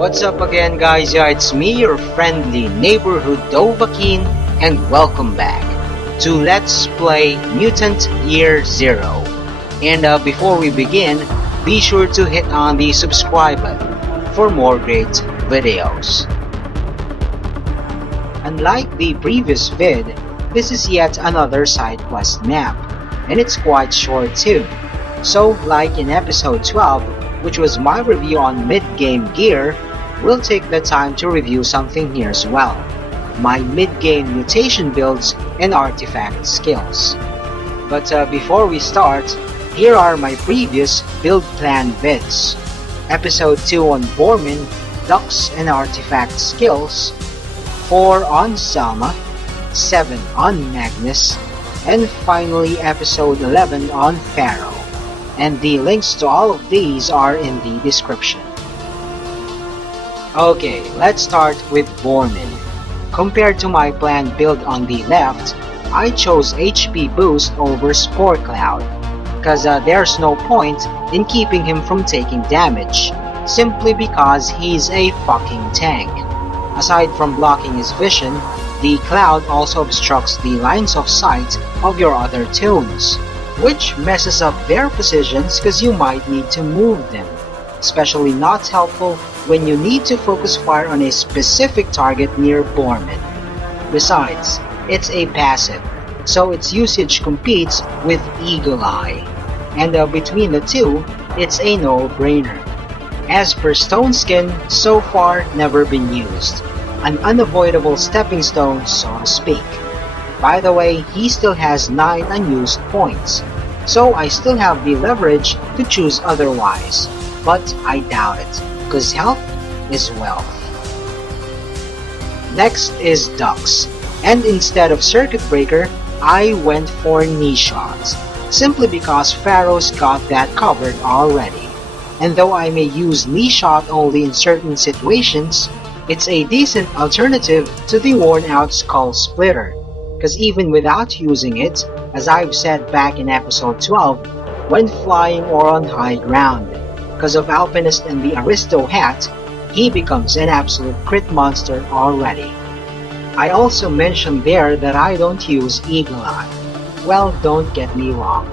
What's up again, guys? Yeah, it's me, your friendly neighborhood Dovahkiin, and welcome back to Let's Play Mutant Year Zero. And before we begin, be sure to hit on the subscribe button for more great videos. Unlike the previous vid, this is yet another side quest map, and it's quite short too. So, like in episode 12, which was my review on mid-game gear, we'll take the time to review something here as well, my mid-game mutation builds and artifact skills. But before we start, here are my previous build plan vids. Episode 2 on Bormin, Ducks and artifact skills, 4 on Selma, 7 on Magnus, and finally episode 11 on Pharaoh. And the links to all of these are in the description. Okay, let's start with Bormin. Compared to my planned build on the left, I chose HP boost over Spore Cloud, cause there's no point in keeping him from taking damage, simply because he's a fucking tank. Aside from blocking his vision, the cloud also obstructs the lines of sight of your other tunes, which messes up their positions cause you might need to move them, especially not helpful when you need to focus fire on a specific target near Bormin. Besides, it's a passive, so its usage competes with Eagle Eye, and between the two, it's a no-brainer. As per Stone Skin, so far never been used, an unavoidable stepping stone, so to speak. By the way, he still has 9 unused points, so I still have the leverage to choose otherwise, but I doubt it, cause health is wealth. Next is Ducks, and instead of Circuit Breaker, I went for Knee Shot, simply because Pharaoh's got that covered already. And though I may use Knee Shot only in certain situations, it's a decent alternative to the worn out Skull Splitter, cause even without using it, as I've said back in episode 12, when flying or on high ground, cause of Alpinist and the Aristo hat, he becomes an absolute crit monster already. I also mentioned there that I don't use Eagle Eye. Well, don't get me wrong.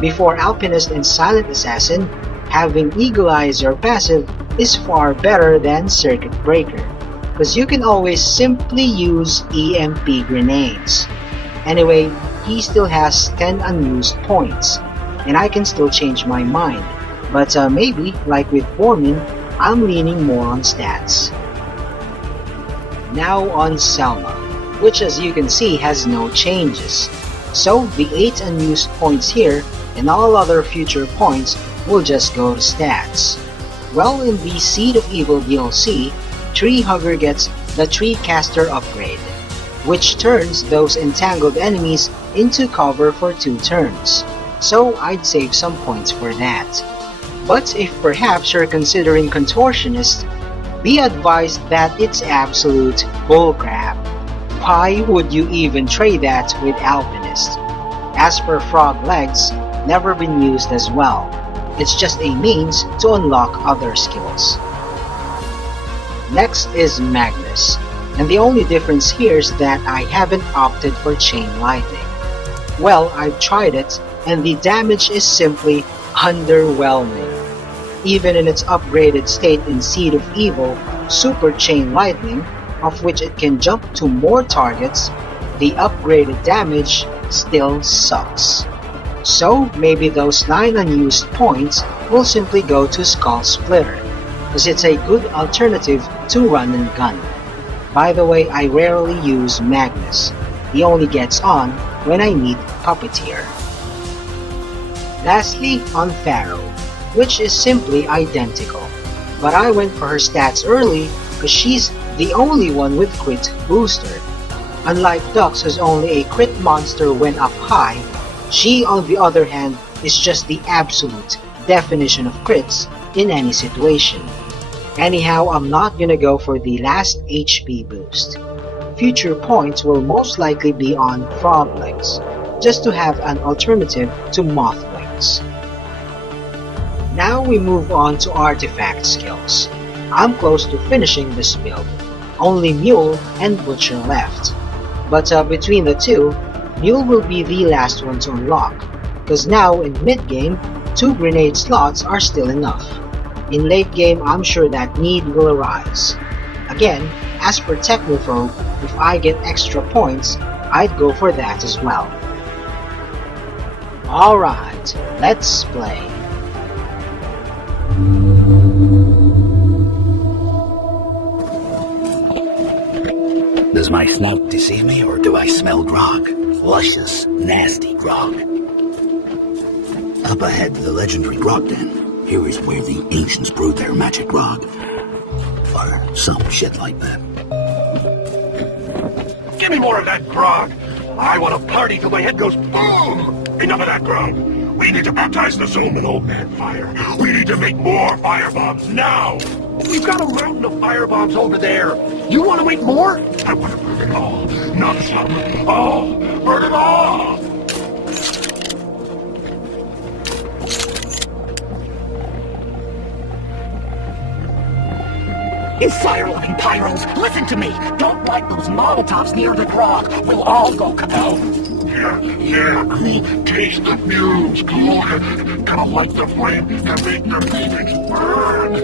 Before Alpinist and Silent Assassin, having Eagle Eye as your passive is far better than Circuit Breaker, cause you can always simply use EMP grenades. Anyway, he still has 10 unused points, and I can still change my mind, but maybe, like with Bormin, I'm leaning more on stats. Now on Selma, which as you can see has no changes, so the 8 unused points here and all other future points will just go to stats. Well, in the Seed of Evil DLC, Tree Hugger gets the Tree Caster upgrade, which turns those entangled enemies into cover for 2 turns, so I'd save some points for that. But if perhaps you're considering Contortionist, be advised that it's absolute bullcrap. Why would you even trade that with Alpinist? As per Frog Legs, never been used as well. It's just a means to unlock other skills. Next is Magnus, and the only difference here is that I haven't opted for Chain Lightning. Well, I've tried it, and the damage is simply underwhelming. Even in its upgraded state in Seed of Evil, Super Chain Lightning, of which it can jump to more targets, the upgraded damage still sucks. So maybe those 9 unused points will simply go to Skull Splitter, as it's a good alternative to Run and Gun. By the way, I rarely use Magnus. He only gets on when I need Puppeteer. Lastly, on Pharaoh, which is simply identical, but I went for her stats early because she's the only one with crit booster. Unlike Ducks, who's only a crit monster when up high, she on the other hand is just the absolute definition of crits in any situation. Anyhow, I'm not gonna go for the last HP boost. Future points will most likely be on Frog Legs, just to have an alternative to Moth Wings. Now we move on to artifact skills. I'm close to finishing this build. Only Mule and Butcher left. But between the two, Mule will be the last one to unlock, cause now in mid-game, 2 grenade slots are still enough. In late game, I'm sure that need will arise. Again, as per Technophobe, if I get extra points, I'd go for that as well. Alright, let's play. Does my snout deceive me, or do I smell grog? Luscious, nasty grog. Up ahead, the legendary grog den. Here is where the ancients brewed their magic grog. Or some shit like that. Give me more of that grog! I want to party till my head goes boom! Enough of that grog! We need to baptize the soul with old man fire. We need to make more firebombs now! We've got a mountain of firebombs over there. You want to make more? I want to burn it all. Not some. All. Burn it all! You fire-loving pyros, listen to me! Don't light those Molotovs near the grog. We'll all go kaboom! Yeah, cool. Taste the fumes, cool. Gonna light the flame and make the babies burn.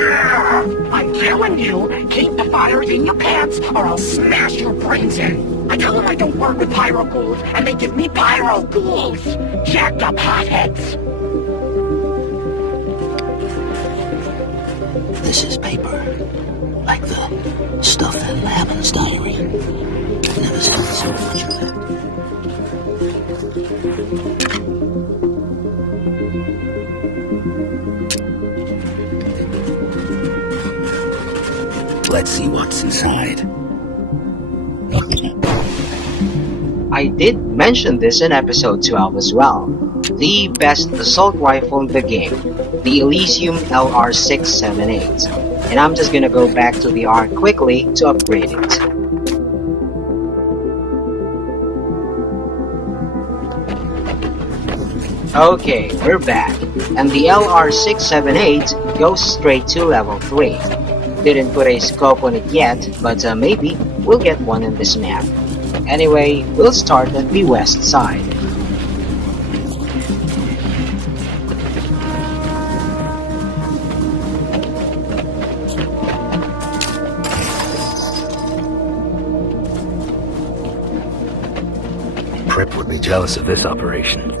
Yeah! I'm telling you, keep the fire in your pants or I'll smash your brains in. I tell them I don't work with pyro ghouls, and they give me pyro ghouls. Jacked up hotheads. This is paper. Like the stuff in Laban's diary. I've never seen so much of that. Let's see what's inside. I did mention this in episode 12 as well. The best assault rifle in the game, the Elysium LR678. And I'm just gonna go back to the ARC quickly to upgrade it. Okay, we're back, and the LR678 goes straight to level 3. Didn't put a scope on it yet, but maybe we'll get one in this map. Anyway, we'll start at the west side. Prep would be jealous of this operation.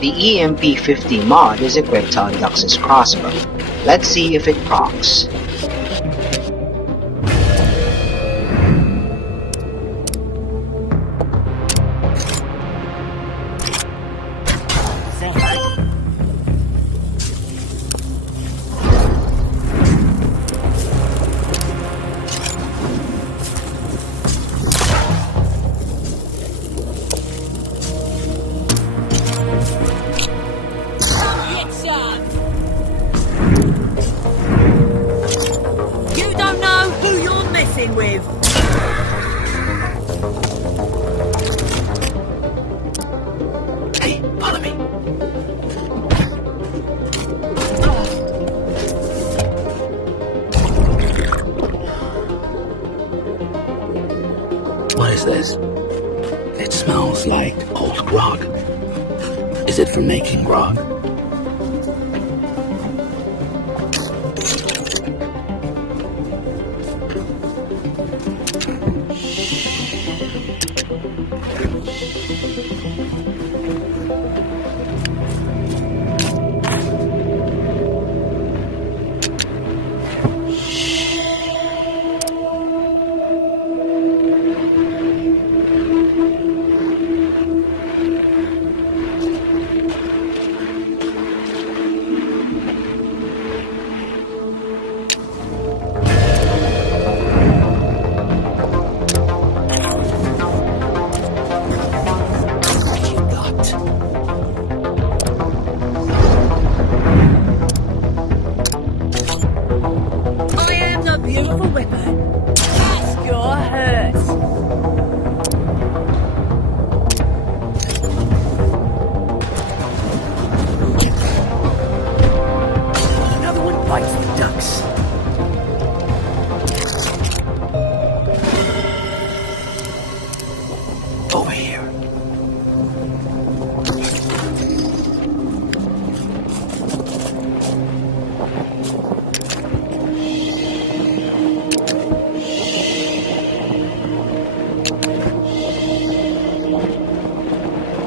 The EMP-50 mod is equipped on Dux's crossbow. Let's see if it procs. With. Hey, follow me. What is this? It smells like old grog. Is it for making grog?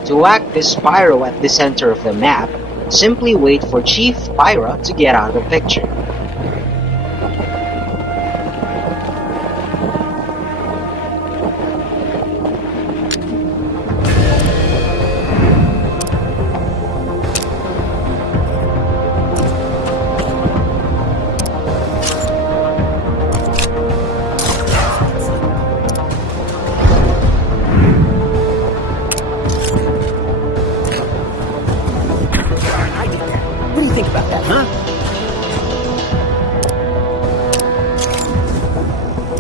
To act this Pyro at the center of the map, simply wait for Chief Pyra to get out of the picture. What do you think about that, huh?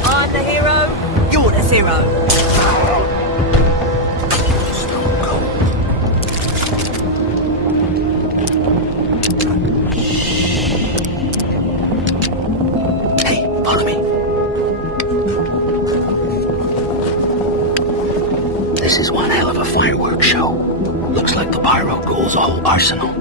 I'm the hero. You're the zero. Hey, follow me. This is one hell of a fireworks show. Looks like the Pyro Ghoul's a whole arsenal.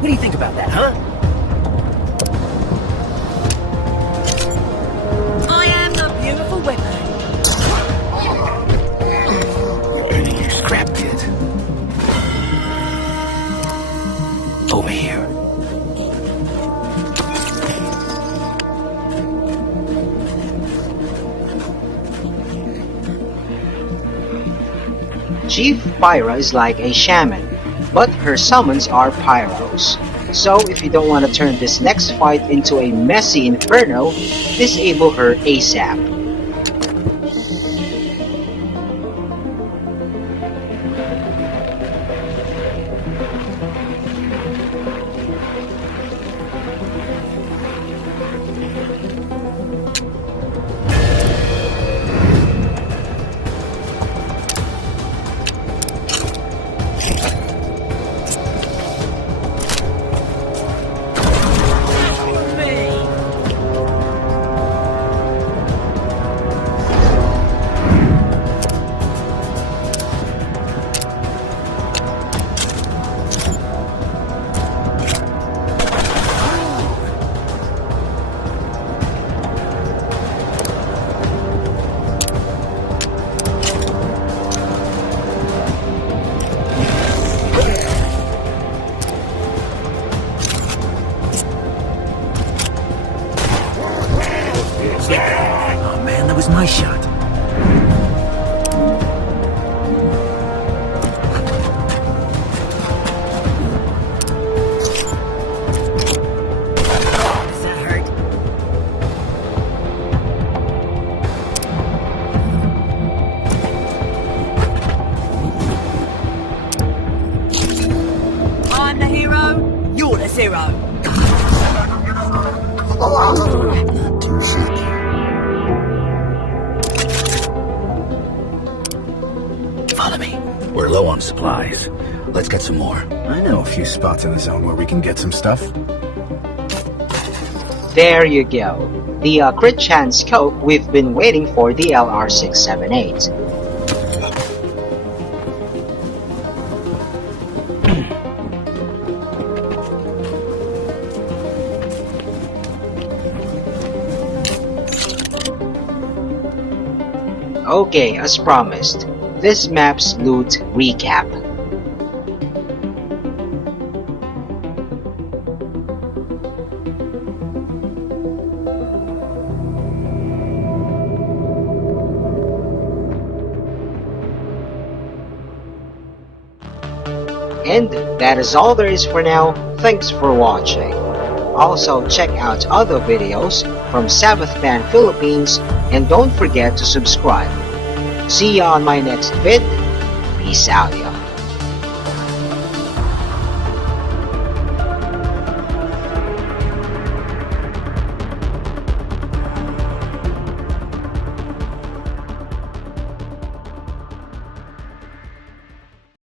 What do you think about that, huh? I am the beautiful weapon. Any scrap kit? Over here. Chief Pyra is like a shaman, but her summons are pyros. So if you don't want to turn this next fight into a messy inferno, disable her ASAP. Oh man, that was my shot. Does that hurt? I'm the hero. You're the zero. Not too shaky. Follow me. We're low on supplies. Let's get some more. I know a few spots in the zone where we can get some stuff. There you go. The crit chance scope we've been waiting for, the LR678. Okay, as promised, this map's loot recap. And that is all there is for now. Thanks for watching. Also check out other videos from Sabbath Band Philippines and don't forget to subscribe. See ya on my next vid. Peace out, y'all.